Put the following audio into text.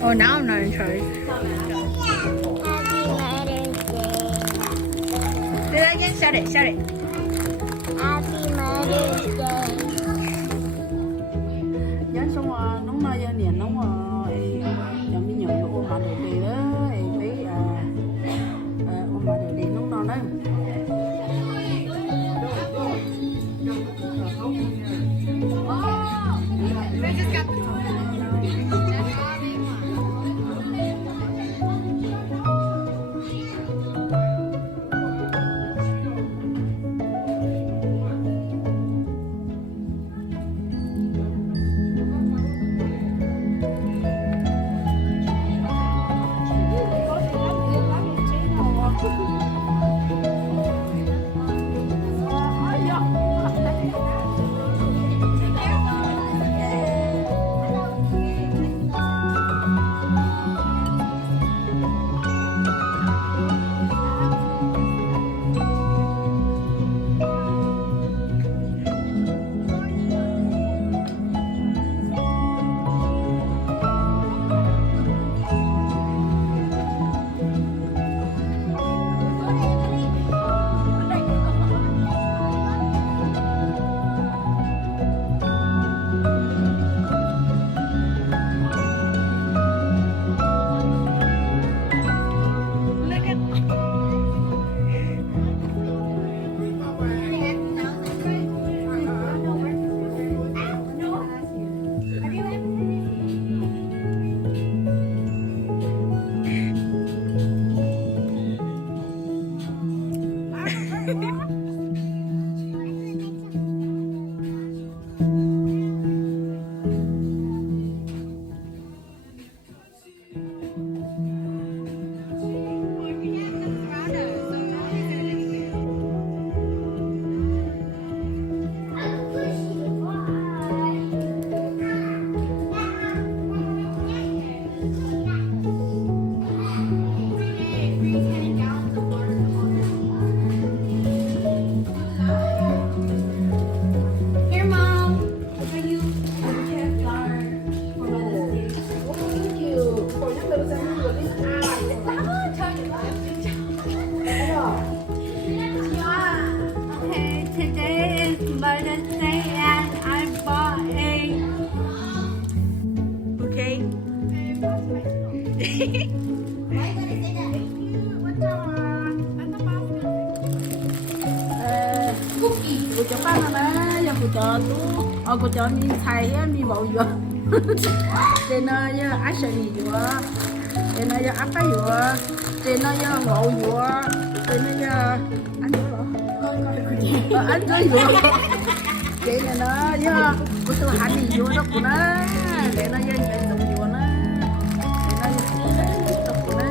Oh, now I'm not in charge. Do that again. Shout it. Shout it. Happy Mother's Day. Nhớ xong rồi nóng nay giờ niệm nóng rồi giờ mình nhận được ôm bà đồ đi đó em thấy ôm bà đồ đi nóng non đấy Here, Mom. Look at you. You have flower for Mother's Day. oh thank you for nhắc được sang của đi Okay, today is Mother's Day and I bought a. Okay. Why you gonna say that? của cháu ba là giờ của cháu của cháu mi thay á mi bảo vừa tên nó giờ ăn sợi gì vừa tên nó giờ ăn cái vừa tên nó giờ ngộ vừa tên nó giờ ăn vừa rồi ăn cái vừa tên nó giờ của tôi ăn gì vừa đó của nó tên nó giờ ăn dùng vừa nó tên nó giờ ăn dùng của nó